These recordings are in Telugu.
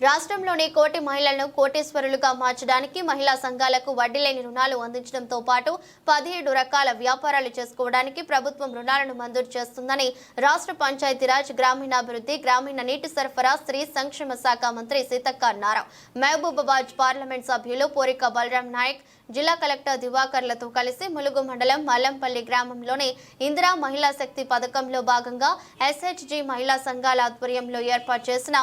రాష్ట్రంలోని కోటి మహిళలను కోటేశ్వరులుగా మార్చడానికి మహిళా సంఘాలకు వడ్డీ లేని రుణాలు అందించడంతో పాటు పదిహేడు రకాల వ్యాపారాలు చేసుకోవడానికి ప్రభుత్వం రుణాలను మంజూరు చేస్తుందని రాష్ట్ర పంచాయతీరాజ్ గ్రామీణాభివృద్ధి గ్రామీణ నీటి సరఫరా స్త్రీ సంక్షేమ శాఖ మంత్రి సీతక్క అన్నారు మహబూబాబాద్ పార్లమెంట్ సభ్యులు పోరిక బలరాం నాయక్ జిల్లా కలెక్టర్ దివాకర్లతో కలిసి ములుగు మండలం మల్లంపల్లి గ్రామంలోని ఇందిరా మహిళా శక్తి పథకంలో భాగంగా ఎస్హెచ్జి మహిళా సంఘాల ఆధ్వర్యంలో ఏర్పాటు చేసిన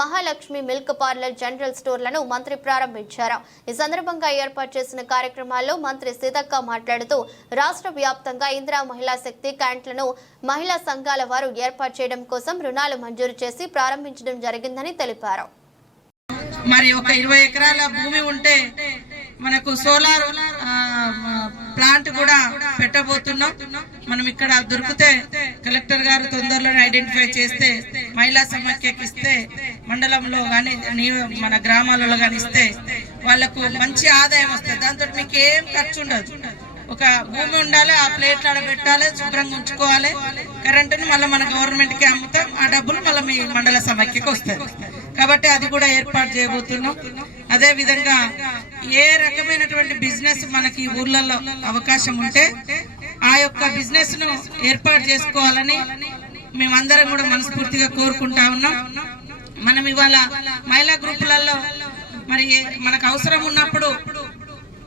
మహాలక్ష్మి మిల్క్ పార్లర్ జనరల్ స్టోర్లను మంత్రి ప్రారంభించారు. ఈ సందర్భంగా ఏర్పాటు చేసిన కార్యక్రమాల్లో మంత్రి సీతక్క మాట్లాడుతూ రాష్ట్ర వ్యాప్తంగా ఇందిరా మహిళా శక్తి క్యాంట్లను మహిళా సంఘాల వారు ఏర్పాటు చేయడం కోసం రుణాలు మంజూరు చేసి ప్రారంభించడం జరిగిందని తెలిపారు. మరి ఒక ఇరవై ఎకరాల భూమి ఉంటే మనకు సోలార్ ప్లాంట్ కూడా పెట్టబోతున్నాం. మనం ఇక్కడ దొరికితే కలెక్టర్ గారు తొందరలోనే ఐడెంటిఫై చేస్తే మహిళా సమాఖ్యకి ఇస్తే మండలంలో కానీ మన గ్రామాలలో కానీ ఇస్తే వాళ్ళకు మంచి ఆదాయం వస్తుంది. దాంతో మీకు ఏం ఖర్చు ఉండదు. ఒక భూమి ఉండాలి ఆ ప్లేట్లు ఆడబెట్టాలి శుభ్రంగా ఉంచుకోవాలి. కరెంటుని మళ్ళీ మన గవర్నమెంట్కి అమ్ముతాం. ఆ డబ్బులు మళ్ళీ మీ మండల సమాఖ్యకి వస్తుంది కాబట్టి అది కూడా ఏర్పాటు చేయబోతున్నాం. అదే విధంగా ఏ రకమైనటువంటి బిజినెస్ మనకి ఈ ఊర్లలో అవకాశం ఉంటే ఆ యొక్క బిజినెస్ను ఏర్పాటు చేసుకోవాలని మేమందరం కూడా మనస్ఫూర్తిగా కోరుకుంటా ఉన్నాం. మనం ఇవాళ మహిళా గ్రూపులలో మరి మనకు అవసరం ఉన్నప్పుడు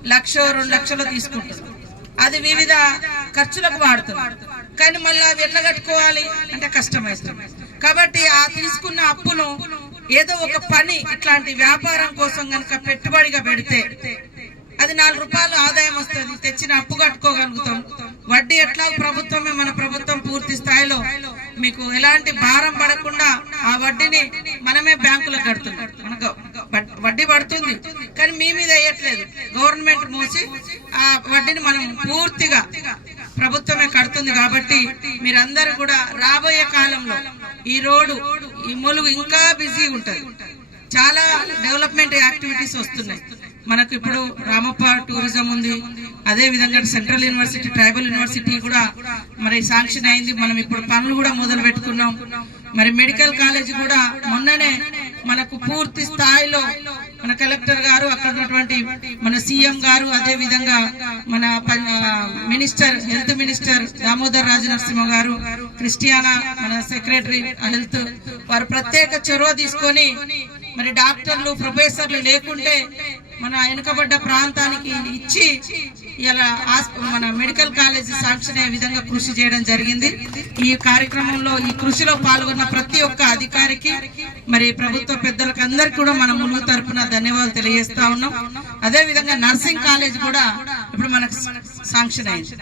లక్ష రెండు లక్షలు తీసుకుంటాం. అది వివిధ ఖర్చులకు వాడుతున్నాం కానీ మళ్ళీ అవి ఎట్లా కట్టుకోవాలి? అంటే కష్టమైస్తాం కాబట్టి ఆ తీసుకున్న అప్పును ఏదో ఒక పని ఇట్లాంటి వ్యాపారం కోసం కనుక పెట్టుబడిగా పెడితే అది నాలుగు రూపాయలు ఆదాయం వస్తుంది తెచ్చిన అప్పు కట్టుకోగలుగుతాం. వడ్డీ ఎట్లా ప్రభుత్వమే మన ప్రభుత్వం పూర్తి స్థాయిలో మీకు ఎలాంటి భారం పడకుండా ఆ వడ్డీని మనమే బ్యాంకులకు కడుతున్నాం మనకు వడ్డీ పడుతుంది కానీ మీ మీద వేయట్లేదు. గవర్నమెంట్ మూసి ఆ వడ్డీని మనం పూర్తిగా ప్రభుత్వమే కడుతుంది కాబట్టి మీరందరూ కూడా రాబోయే కాలంలో ఈ రోడ్డు ఈ ములుగు ఇంకా బిజీ ఉంటది. చాలా డెవలప్మెంట్ యాక్టివిటీస్ వస్తున్నాయి. మనకు ఇప్పుడు రామప్ప టూరిజం ఉంది. అదే విధంగా సెంట్రల్ యూనివర్సిటీ ట్రైబల్ యూనివర్సిటీ కూడా మరి శాంక్షన్ అయింది. మనం ఇప్పుడు పనులు కూడా మొదలు పెట్టుకున్నాం. మరి మెడికల్ కాలేజ్ కూడా మొన్ననే మనకు పూర్తి స్థాయిలో మన కలెక్టర్ గారు అక్కడ ఉన్నటువంటి మన సీఎం గారు అదే విధంగా మన ప- minister health minister Damodar Raju Narasimha garu Christiana మన సెక్రటరీ హెల్త్ వారు ప్రత్యేక చొరవ తీసుకొని మరి డాక్టర్లు ప్రొఫెసర్లు లేకుంటే మన వెనుకబడ్డ ప్రాంతానికి ఇచ్చి ఇలా మన మెడికల్ కాలేజ్ శాంక్షన్ అయ్యే విధంగా కృషి చేయడం జరిగింది. ఈ కార్యక్రమంలో ఈ కృషిలో పాల్గొన్న ప్రతి ఒక్క అధికారికి మరి ప్రభుత్వ పెద్దలకు అందరికి కూడా మన ములుగు తరపున ధన్యవాదాలు తెలియజేస్తా ఉన్నాం. అదే విధంగా నర్సింగ్ కాలేజ్ కూడా ఇప్పుడు మనకు శాంక్షన్ అయింది.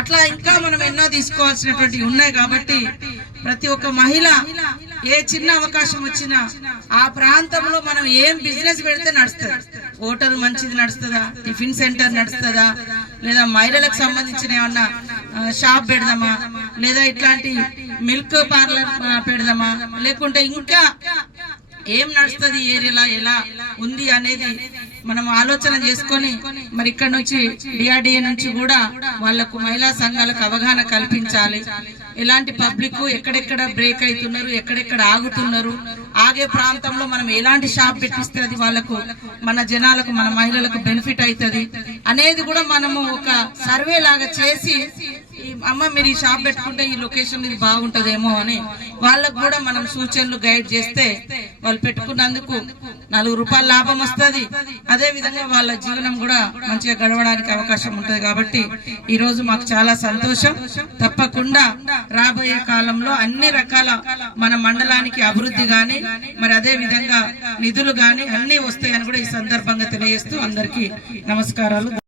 అట్లా ఇంకా మనం ఎన్నో తీసుకోవాల్సినటువంటి ఉన్నాయి కాబట్టి ప్రతి ఒక్క మహిళ ఏ చిన్న అవకాశం వచ్చినా ఆ ప్రాంతంలో మనం ఏం బిజినెస్ పెడితే నడుస్తుంది. హోటల్ మంచిది నడుస్తుందా? టిఫిన్ సెంటర్ నడుస్తుందా? లేదా మహిళలకు సంబంధించిన ఏమన్నా షాప్ పెడదామా? లేదా ఇట్లాంటి మిల్క్ పార్లర్ పెడదామా? లేకుంటే ఇంకా ఏం నడుస్తుంది ఏరియాలో ఎలా ఉంది అనేది మనం ఆలోచన చేసుకొని మరి ఇక్కడ నుంచి డిఆర్డిఏ నుంచి కూడా వాళ్ళకు మహిళా సంఘాలకు అవగాహన కల్పించాలి. ఎలాంటి పబ్లిక్ ఎక్కడెక్కడ బ్రేక్ అవుతున్నారు ఎక్కడెక్కడ ఆగుతున్నారు ఆగే ప్రాంతంలో మనం ఎలాంటి షాప్ పెట్టిస్తే అది వాళ్ళకు మన జనాలకు మన మహిళలకు బెనిఫిట్ అవుతుంది అనేది కూడా మనము ఒక సర్వే లాగా చేసి అమ్మ మీరు ఈ షాప్ పెట్టుకుంటే ఈ లొకేషన్ ఇది బాగుంటుందేమో అని వాళ్ళకు కూడా మనం సూచనలు గైడ్ చేస్తే వాళ్ళు పెట్టుకున్నందుకు నాలుగు రూపాయల లాభం వస్తుంది. అదే విధంగా వాళ్ళ జీవనం కూడా మంచిగా గడవడానికి అవకాశం ఉంటుంది కాబట్టి ఈ రోజు మాకు చాలా సంతోషం. తప్పకుండా రాబోయే కాలంలో అన్ని రకాల మన మండలానికి అభివృద్ధి గాని మరి అదే విధంగా నిధులు గాని అన్ని వస్తాయని కూడా ఈ సందర్భంగా తెలియజేస్తూ అందరికీ నమస్కారాలు.